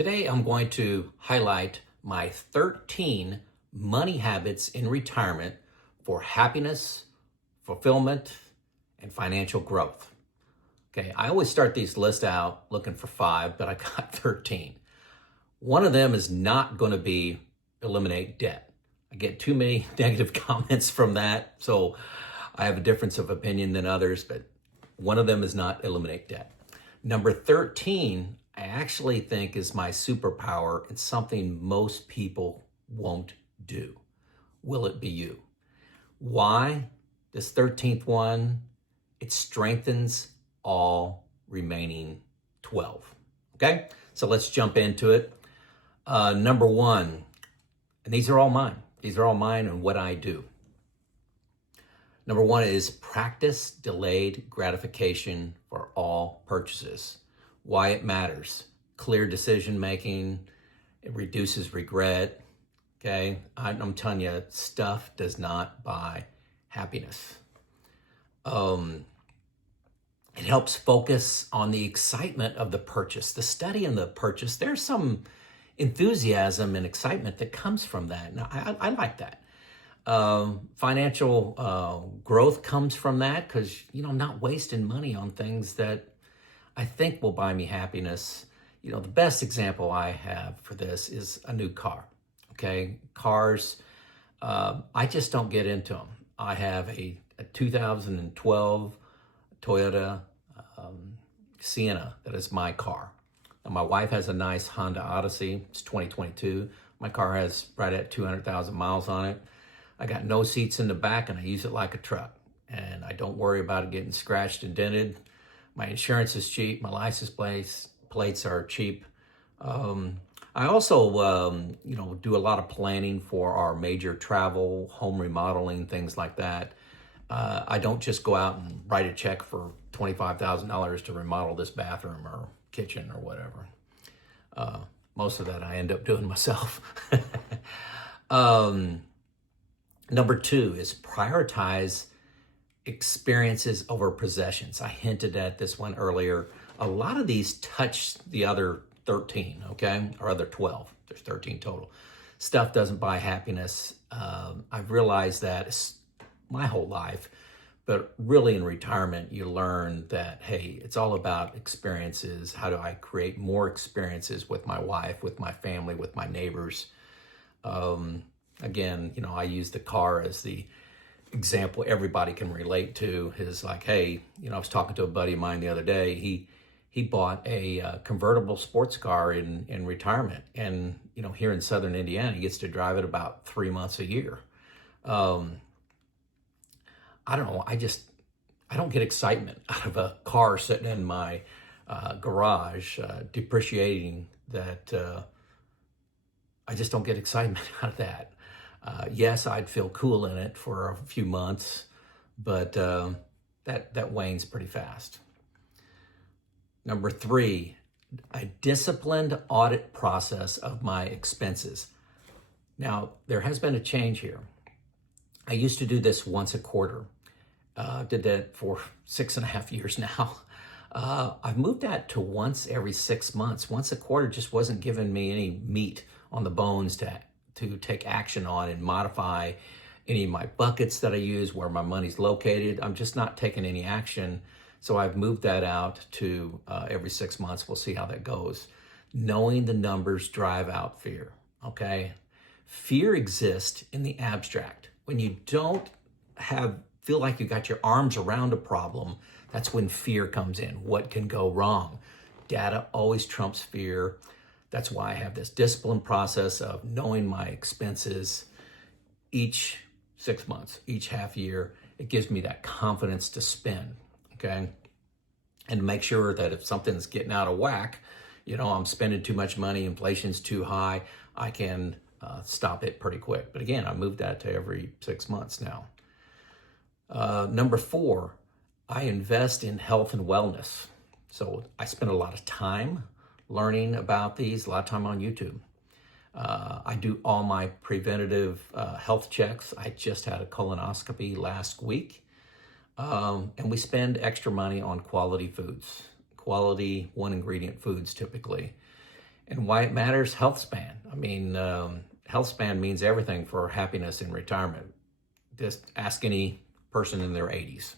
Today, I'm going to highlight my 13 money habits in retirement for happiness, fulfillment, and financial growth. Okay, I always start these lists out looking for 5, but I got 13. One of them is not going to be eliminate debt. I get too many negative comments from that, so I have a difference of opinion than others, but one of them is not eliminate debt. Number 13, I actually think is my superpower and something most people won't do. Will it be you? Why? This 13th one, it strengthens all remaining 12. Okay, so let's jump into it. Number 1, and these are all mine. These are all mine and what I do. Number 1 is practice delayed gratification for all purchases. Why it matters. Clear decision making. It reduces regret. Okay, I'm telling you, stuff does not buy happiness. It helps focus on the excitement of the purchase, the study and the purchase. There's some enthusiasm and excitement that comes from that. Now, I like that. Financial growth comes from that because, I'm not wasting money on things that I think will buy me happiness. The best example I have for this is a new car. Okay, cars, I just don't get into them. I have a 2012 Toyota Sienna that is my car. Now, my wife has a nice Honda Odyssey. It's 2022. My car has right at 200,000 miles on it. I got no seats in the back and I use it like a truck. And I don't worry about it getting scratched and dented. My insurance is cheap. My license plates are cheap. I also, do a lot of planning for our major travel, home remodeling, things like that. I don't just go out and write a check for $25,000 to remodel this bathroom or kitchen or whatever. Most of that I end up doing myself. Number 2 is prioritize experiences over possessions. I hinted at this one earlier. A lot of these touch the other 13, okay, or other 12. There's 13 total. Stuff doesn't buy happiness. I've realized that my whole life, but really in retirement, you learn that, hey, it's all about experiences. How do I create more experiences with my wife, with my family, with my neighbors? Again, I use the car as the example everybody can relate to. Is like, hey, I was talking to a buddy of mine the other day. He bought a convertible sports car in retirement, and here in Southern Indiana, he gets to drive it about 3 months a year. I don't know. I don't get excitement out of a car sitting in my garage depreciating. That I just don't get excitement out of that. Yes, I'd feel cool in it for a few months, but that wanes pretty fast. Number 3, a disciplined audit process of my expenses. Now, there has been a change here. I used to do this once a quarter. Did that for 6.5 years now. I've moved that to once every 6 months. Once a quarter just wasn't giving me any meat on the bones to take action on and modify any of my buckets that I use, where my money's located. I'm just not taking any action. So I've moved that out to every 6 months. We'll see how that goes. Knowing the numbers drive out fear, okay? Fear exists in the abstract. When you don't feel like you got your arms around a problem, that's when fear comes in. What can go wrong? Data always trumps fear. That's why I have this discipline process of knowing my expenses each 6 months, each half year. It gives me that confidence to spend, okay? And make sure that if something's getting out of whack, I'm spending too much money, inflation's too high, I can stop it pretty quick. But again, I moved that to every 6 months now. Number 4, I invest in health and wellness. So I spend a lot of time learning about these, a lot of time on YouTube. I do all my preventative health checks. I just had a colonoscopy last week. And we spend extra money on quality foods, quality one ingredient foods typically. And why it matters, health span. I mean, health span means everything for happiness in retirement. Just ask any person in their 80s.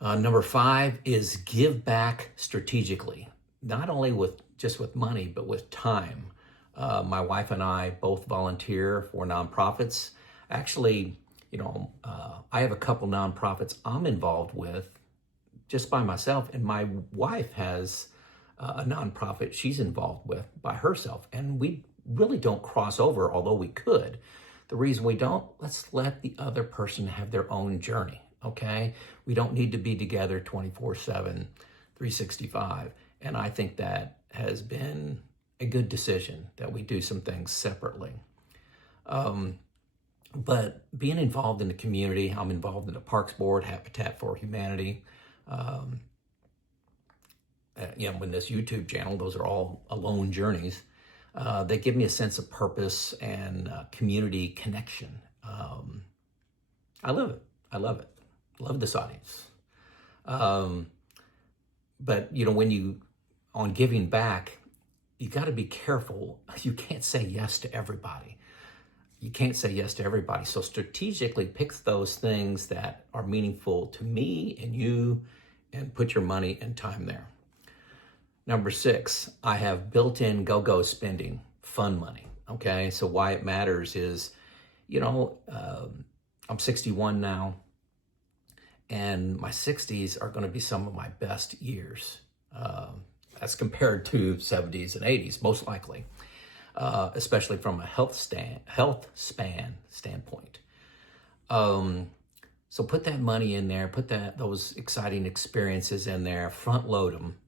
Number 5 is give back strategically, not only just with money, but with time. My wife and I both volunteer for nonprofits. Actually, I have a couple nonprofits I'm involved with just by myself, and my wife has a nonprofit she's involved with by herself, and we really don't cross over, although we could. The reason we don't, let's let the other person have their own journey, okay? We don't need to be together 24/7, 365, and I think that has been a good decision that we do some things separately. But being involved in the community, I'm involved in the Parks Board, Habitat for Humanity, in this YouTube channel, those are all alone journeys. They give me a sense of purpose and community connection. I love it. I love it. Love this audience. But on giving back, you got to be careful. You can't say yes to everybody. So strategically pick those things that are meaningful to me and you, and put your money and time there. Number 6, I have built-in go-go spending, fun money, okay? So why it matters is, I'm 61 now, and my 60s are gonna be some of my best years as compared to 70s and 80s, most likely, especially from a health span standpoint. So put that money in there, put those exciting experiences in there, front load them,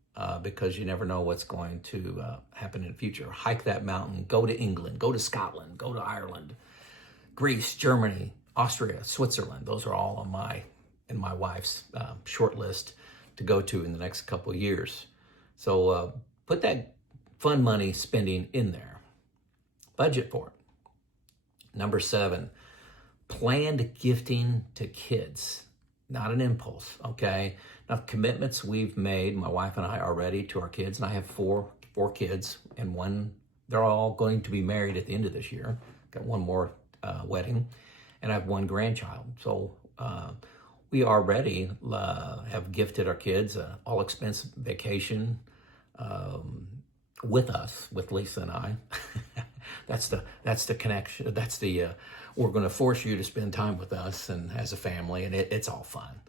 because you never know what's going to happen in the future. Hike that mountain, go to England, go to Scotland, go to Ireland, Greece, Germany, Austria, Switzerland. Those are all on my and my wife's short list to go to in the next couple of years. So put that fun money spending in there. Budget for it. Number 7, planned gifting to kids. Not an impulse, okay? Now, commitments we've made, my wife and I already, to our kids, and I have four kids, and they're all going to be married at the end of this year. Got one more wedding, and I have one grandchild. So we already have gifted our kids an all-expense vacation with us, with Lisa and I. That's the connection. That's the we're going to force you to spend time with us and as a family, and it's all fun.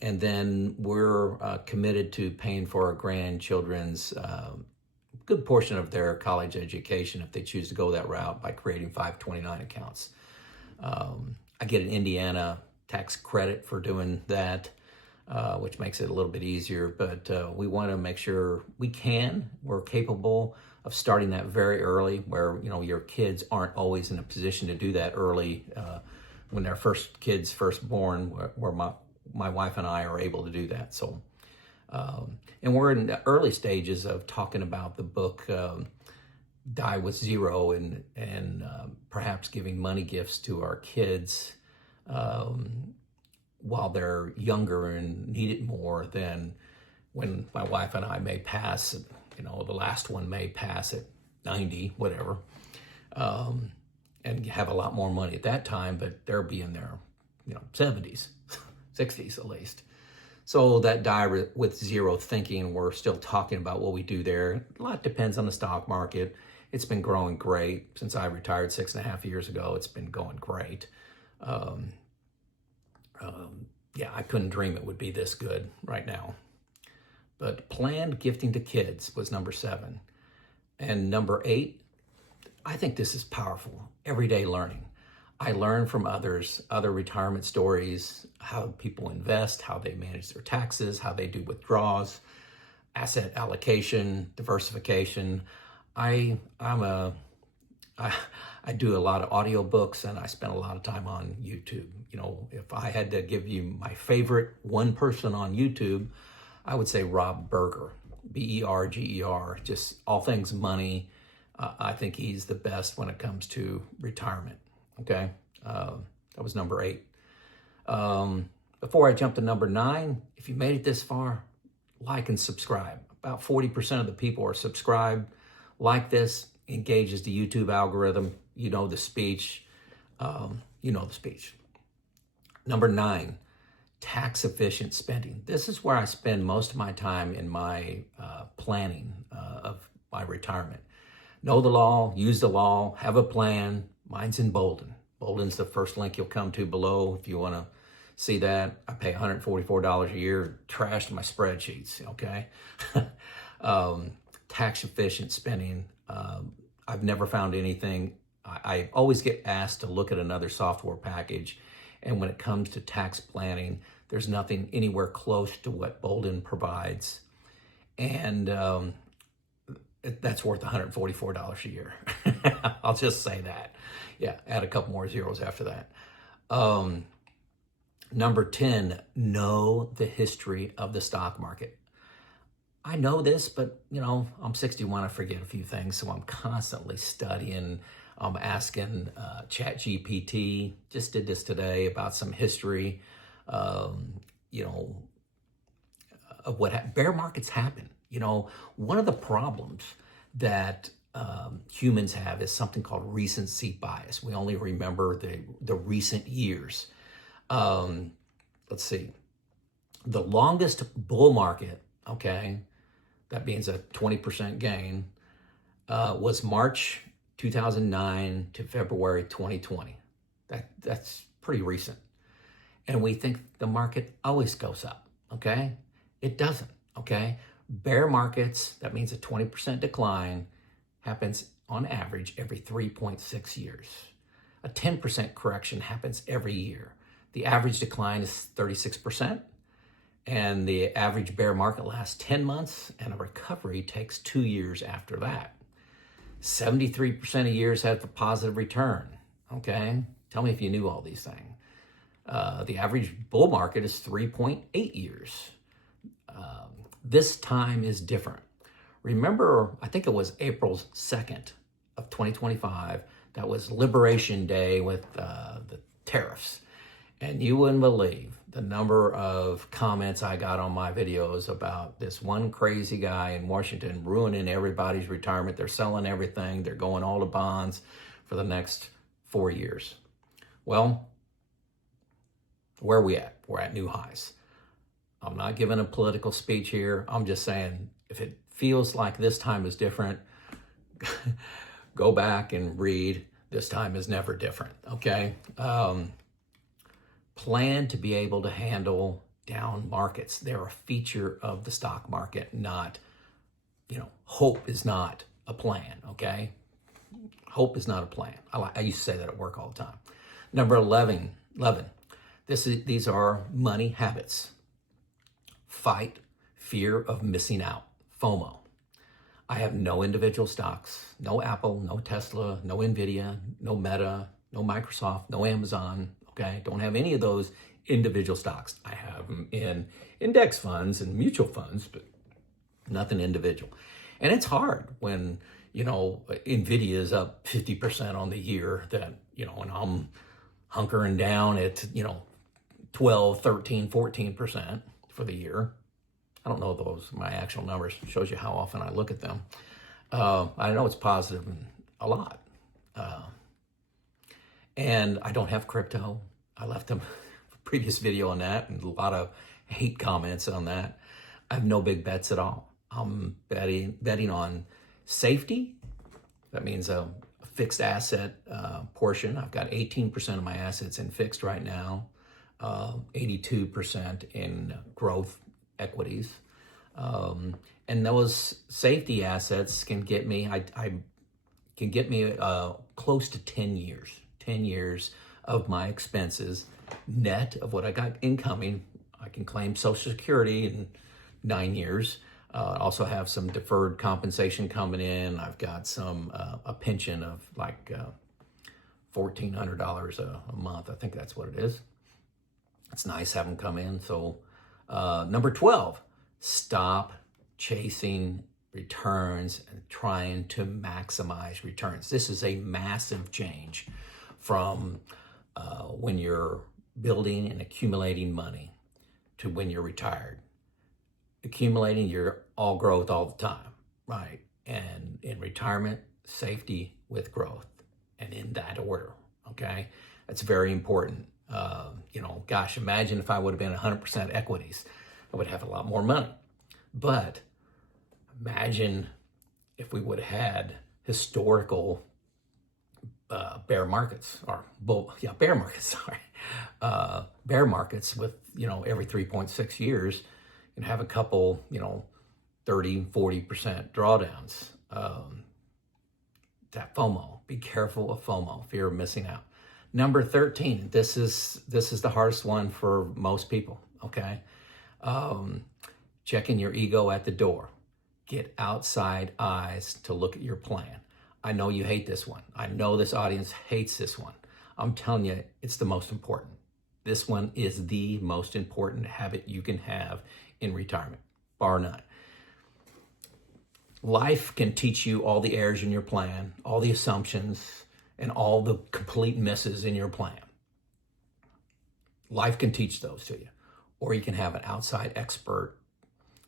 And then we're committed to paying for our grandchildren's good portion of their college education if they choose to go that route by creating 529 accounts. I get an Indiana tax credit for doing that, which makes it a little bit easier, but we want to make sure we're capable of starting that very early, where your kids aren't always in a position to do that early when their first born, where my wife and I are able to do that. So, and we're in the early stages of talking about the book Die with Zero, and perhaps giving money gifts to our kids while they're younger and need it more than when my wife and I may pass. The last one may pass at 90, whatever, and have a lot more money at that time, but they'll be in their 70s, 60s at least. So that Die with Zero thinking, we're still talking about what we do there. A lot depends on the stock market. It's been growing great. Since I retired 6.5 years ago, it's been going great. I couldn't dream it would be this good right now. But planned gifting to kids was number 7. And number 8, I think this is powerful. Everyday learning. I learn from others, other retirement stories, how people invest, how they manage their taxes, how they do withdrawals, asset allocation, diversification. I do a lot of audiobooks, and I spend a lot of time on YouTube. If I had to give you my favorite one person on YouTube, I would say Rob Berger, Berger, just all things money. I think he's the best when it comes to retirement, okay? That was number 8. Before I jump to number 9, if you made it this far, like and subscribe. about 40% of the people are subscribed, like this, engages the YouTube algorithm. You know the speech. You know the speech. Number 9, tax efficient spending. This is where I spend most of my time in my planning of my retirement. Know the law, use the law, have a plan. Mine's in Boldin. Boldin's the first link you'll come to below if you want to see that. I pay $144 a year, trashed my spreadsheets, okay? Tax efficient spending. I've never found anything. I always get asked to look at another software package, and when it comes to tax planning, there's nothing anywhere close to what Boldin provides. And that's worth $144 a year. I'll just say that. Yeah, add a couple more zeros after that. Number 10, know the history of the stock market. I know this, but I'm 61, I forget a few things, so I'm constantly studying. I'm asking ChatGPT, just did this today, about some history, of what bear markets happen. One of the problems that humans have is something called recency bias. We only remember the recent years. Let's see. The longest bull market, okay, that means a 20% gain, was March 2009 to February 2020. That's pretty recent. And we think the market always goes up, okay? It doesn't, okay? Bear markets, that means a 20% decline, happens on average every 3.6 years. A 10% correction happens every year. The average decline is 36%, and the average bear market lasts 10 months, and a recovery takes 2 years after that. 73% of years have a positive return, okay? Tell me if you knew all these things. The average bull market is 3.8 years. This time is different. Remember, I think it was April 2nd of 2025. That was Liberation Day with the tariffs. And you wouldn't believe the number of comments I got on my videos about this one crazy guy in Washington ruining everybody's retirement. They're selling everything. They're going all to bonds for the next 4 years. Well, where are we at? We're at new highs. I'm not giving a political speech here. I'm just saying, if it feels like this time is different, go back and read This Time Is Never Different, okay? Plan to be able to handle down markets. They're a feature of the stock market, not, hope is not a plan, okay? Hope is not a plan. I used to say that at work all the time. Number 11. These are money habits. Fight fear of missing out, FOMO. I have no individual stocks, no Apple, no Tesla, no Nvidia, no Meta, no Microsoft, no Amazon, okay? Don't have any of those individual stocks. I have them in index funds and mutual funds, but nothing individual. And it's hard when, Nvidia is up 50% on the year that, and I'm hunkering down at, 12, 13, 14% for the year. I don't know those, my actual numbers. It shows you how often I look at them. I know it's positive a lot. And I don't have crypto. I left a previous video on that and a lot of hate comments on that. I have no big bets at all. I'm betting on safety. That means a fixed asset portion. I've got 18% of my assets in fixed right now, 82% in growth equities. And those safety assets can get me, close to 10 years of my expenses net of what I got incoming. I can claim Social Security in 9 years. I also have some deferred compensation coming in. I've got some, a pension of like $1,400 a month. I think that's what it is. It's nice having come in. So number 12, stop chasing returns and trying to maximize returns. This is a massive change from when you're building and accumulating money to when you're retired. Accumulating, you're all growth all the time, right? And in retirement, safety with growth, and in that order, okay? That's very important. Gosh, imagine if I would have been 100% equities, I would have a lot more money. But imagine if we would have had historical bear markets, bear markets, sorry. Bear markets with, every 3.6 years, and have a couple, 30, 40% drawdowns. That FOMO, be careful of FOMO, fear of missing out. Number 13, this is the hardest one for most people, okay? Checking your ego at the door. Get outside eyes to look at your plan. I know you hate this one. I know this audience hates this one. I'm telling you, it's the most important. This one is the most important habit you can have in retirement, bar none. Life can teach you all the errors in your plan, all the assumptions, and all the complete misses in your plan. Life can teach those to you. Or you can have an outside expert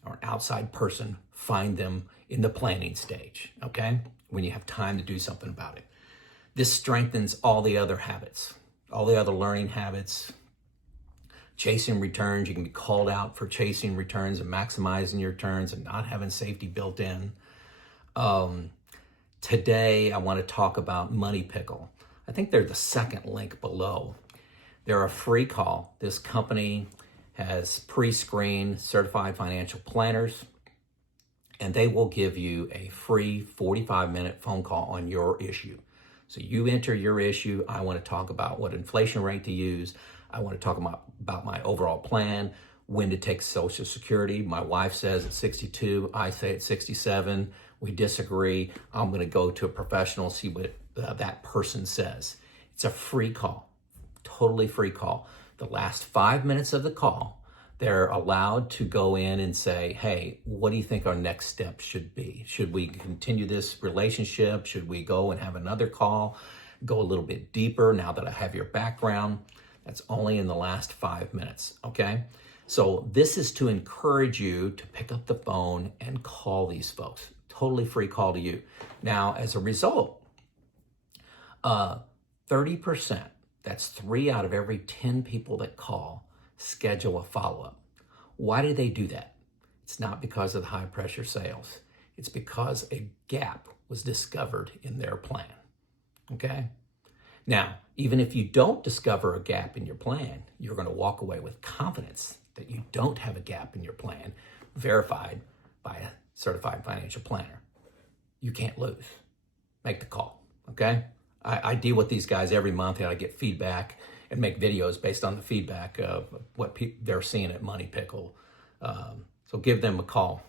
or an outside person find them in the planning stage, okay? When you have time to do something about it. This strengthens all the other habits, all the other learning habits. Chasing returns, you can be called out for chasing returns and maximizing your returns and not having safety built in. Today, I want to talk about Money Pickle. I think they're the second link below. They're a free call. This company has pre-screened certified financial planners, and they will give you a free 45-minute phone call on your issue. So you enter your issue. I want to talk about what inflation rate to use. I want to talk about my overall plan, when to take Social Security. My wife says it's 62. I say it's 67. We disagree. I'm going to go to a professional, see what that person says. It's a free call, totally free call. The last 5 minutes of the call, they're allowed to go in and say, hey, what do you think our next steps should be? Should we continue this relationship? Should we go and have another call? Go a little bit deeper now that I have your background? That's only in the last 5 minutes, okay? So this is to encourage you to pick up the phone and call these folks. Totally free call to you. Now, as a result, 30%, that's 3 out of every 10 people that call, schedule a follow-up. Why do they do that? It's not because of the high pressure sales. It's because a gap was discovered in their plan, okay? Now, even if you don't discover a gap in your plan, you're going to walk away with confidence that you don't have a gap in your plan, verified by a certified financial planner. You can't lose. Make the call, okay? I deal with these guys every month, and I get feedback and make videos based on the feedback of what they're seeing at Money Pickle. So give them a call.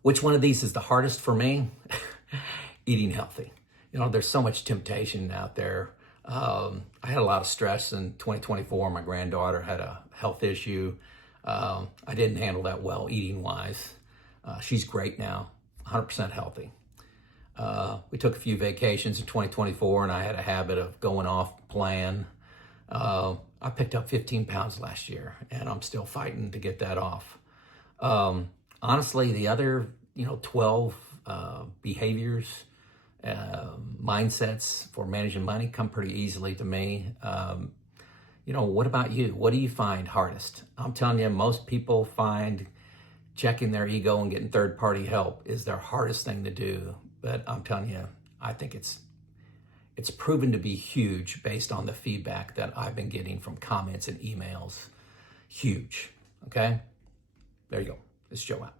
Which one of these is the hardest for me? Eating healthy. There's so much temptation out there. I had a lot of stress in 2024. My granddaughter had a health issue. I didn't handle that well eating-wise. She's great now, 100% healthy. We took a few vacations in 2024, and I had a habit of going off plan. I picked up 15 pounds last year, and I'm still fighting to get that off. Honestly, the other 12 behaviors, mindsets for managing money come pretty easily to me. What about you? What do you find hardest? I'm telling you, most people find checking their ego and getting third-party help is their hardest thing to do. But I'm telling you, I think it's proven to be huge based on the feedback that I've been getting from comments and emails. Huge, okay? There you go. This is Joe out.